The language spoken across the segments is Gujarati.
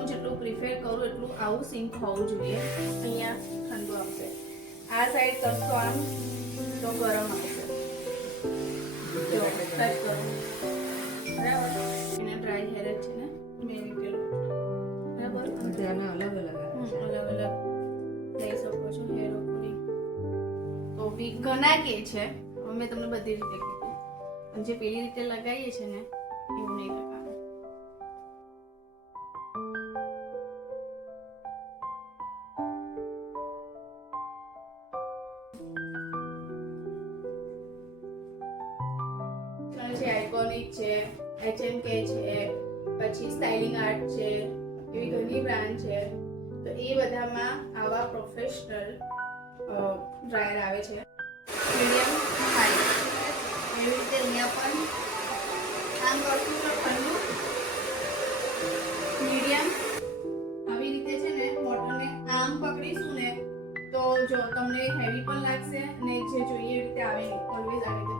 હું જેટલું પ્રિફર કરું એટલું આવું સિંક હોવું જોઈએ. અહીંયા ઠંડુ આવશે, આ સાઈડ કરશો આમ તો ગરમ આવશે. જો ટચ કરો બરાબર. એને ડ્રાય હેર જ છે ને મેં એવી પેલું બરાબર. આને અલગ અલગ અલગ અલગ લઈ શકો છો હેર પૂરી. તો બી ઘણા કે છે, હવે મેં તમને બધી રીતે કીધું, પણ જે પેલી રીતે લગાવીએ છે ને એવું નહીં લગાવવાનું. છે આઇકોનિક છે, HMK છે, પછી સ્ટાઇલિંગ આર્ટ છે, એવી ઘણી બ્રાન્ડ છે. તો એ બધામાં આવા પ્રોફેશનલ ડ્રાયર આવે છે. મીડિયમ હાઈ એવી રીતે અહીંયા પણ આમ કરશું તો ઠંડુ, મીડિયમ આવી રીતે છે ને બોટલને આમ પકડીશું ને તો જો તમને હેવી પણ લાગશે અને જે જોઈએ એવી રીતે આવે ઓલવેઝ આવી રીતે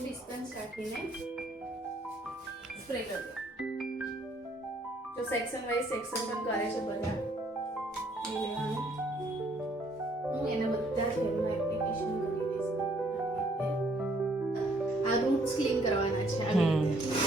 ડિસ્ટન્સ રાખીને સ્પ્રે કરી દો. તો સેક્શન વાઇઝ સેક્શન પણ કરે છે બધા. એ લેવાનું, હું એને બધા હેરમાં એપ્લિકેશન કરી દઈશ. આ રૂટ્સ ક્લીન કરવાના છે આવી રીતે.